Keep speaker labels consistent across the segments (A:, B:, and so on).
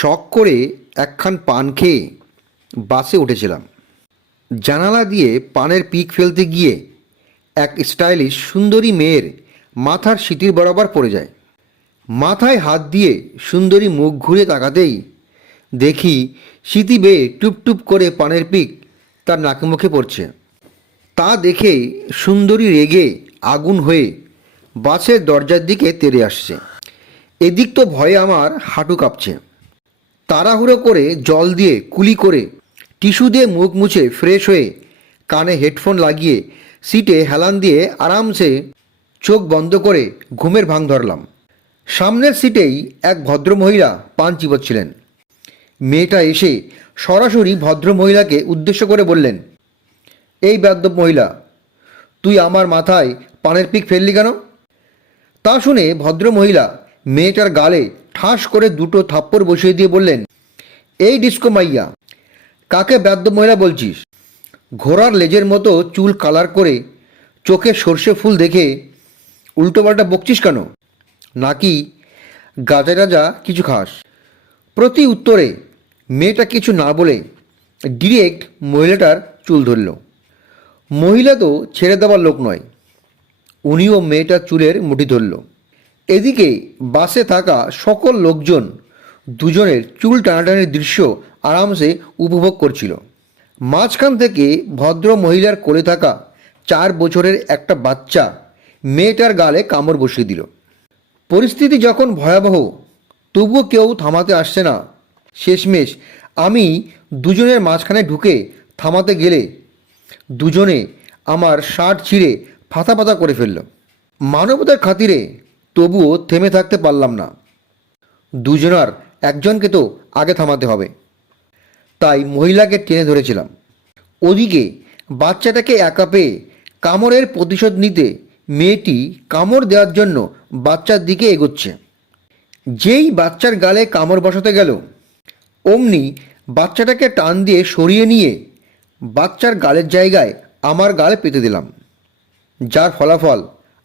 A: শখ করে একখান পান খেয়ে বাসে উঠেছিলাম। জানালা দিয়ে পানের পিক ফেলতে গিয়ে এক স্টাইলিশ সুন্দরী মেয়ের মাথার সিটির বরাবর পড়ে যায়। মাথায় হাত দিয়ে সুন্দরী মুখ ঘুরে তাকাতেই দেখি স্মৃতি বেয়ে টুপটুপ করে পানের পিক তার নাকে মুখে পড়ছে। তা দেখে সুন্দরী রেগে আগুন হয়ে বাসের দরজার দিকে তেড়ে আসছে। এদিক তো ভয়ে আমার হাঁটু কাঁপছে। তাড়াহুড়ো করে জল দিয়ে কুলি করে টিস্যু দিয়ে মুখ মুছে ফ্রেশ হয়ে কানে হেডফোন লাগিয়ে সিটে হেলান দিয়ে আরামসে চোখ বন্ধ করে ঘুমের ভাঙ ধরলাম। সামনের সিটেই এক ভদ্রমহিলা পান চিবোচ্ছিলেন। মেয়েটা এসে সরাসরি ভদ্রমহিলাকে উদ্দেশ্য করে বললেন, এই বেদ্যপ মহিলা, তুই আমার মাথায় পানের পিক ফেললি কেন? তা শুনে ভদ্রমহিলা মেয়েটার গালে ঠাস করে দুটো থাপ্পড় বসিয়ে দিয়ে বললেন, এই ডিস্কো মাইয়া, কাকে বেদ্য মহিলা বলছিস? ঘোড়ার লেজের মতো চুল কালার করে চোখে সর্ষে ফুল দেখে উল্টোপাল্টা বকছিস কেন? নাকি গাজা গাজা কিছু খাস? প্রতি উত্তরে, মেয়েটা কিছু না বলে ডিরেক্ট মহিলাটার চুল ধরল। মহিলা তো ছেড়ে দেওয়ার লোক নয়, উনিও মেয়েটার চুলের মুঠি ধরল। এদিকে বাসে থাকা সকল লোকজন দুজনের চুল টানাটানির দৃশ্য আরামসে উপভোগ করছিল। মাঝখান থেকে ভদ্র মহিলার কোলে থাকা চার বছরের একটা বাচ্চা মেয়েটার গালে কামড় বসিয়ে দিল। পরিস্থিতি যখন ভয়াবহ, তবুও কেউ থামাতে আসছে না। শেষমেশ আমি দুজনের মাঝখানে ঢুকে থামাতে গেলে দুজনে আমার শার্ট ছিঁড়ে ফাতা ফাতা করে ফেলল। মানবতার খাতিরে তবুও থেমে থাকতে পারলাম না। দুজনার একজনকে তো আগে থামাতে হবে। তাই মহিলাকে টেনে ধরেছিলাম। ওদিকে বাচ্চাটাকে একা পেয়ে কামড়ের প্রতিশোধ নিতে মেয়েটি কামড় দেওয়ার জন্য বাচ্চার দিকে এগোচ্ছে। যেই বাচ্চার গালে কামড় বসাতে গেল, অমনি বাচ্চাটাকে টান দিয়ে সরিয়ে নিয়ে বাচ্চার গালের জায়গায় আমার গালে পেতে দিলাম। যার ফলাফল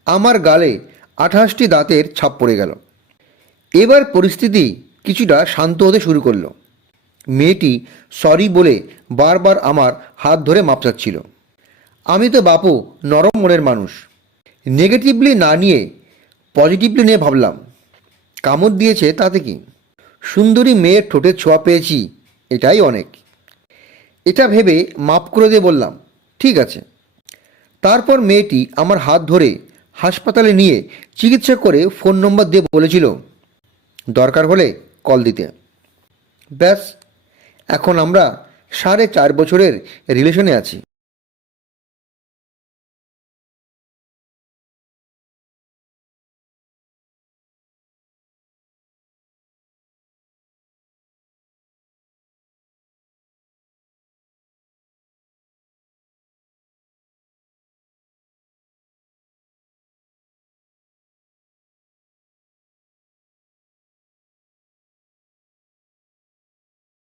A: আমার গালে আঠাশটি দাঁতের ছাপ পড়ে গেল। এবার পরিস্থিতি কিছুটা শান্ত হতে শুরু করল। মেয়েটি সরি বলে বারবার আমার হাত ধরে মাপ চাচ্ছিল। আমি তো বাপু, নরম মনের মানুষ। নেগেটিভলি না নিয়ে, পজিটিভলি নিয়ে ভাবলাম। কামড় দিয়েছে তাতে কি? সুন্দরী মেয়ের ঠোঁটের ছোঁয়া পেয়েছি, এটাই অনেক। এটা ভেবে মাপ করে দিয়ে বললাম, ঠিক আছে। তারপর মেয়েটি আমার হাত ধরে হাসপাতালে নিয়ে চিকিৎসা করে ফোন নম্বর দিয়ে বলেছিল, দরকার হলে কল দিতে। ব্যাস, এখন আমরা সাড়ে চার বছরের রিলেশনে আছি।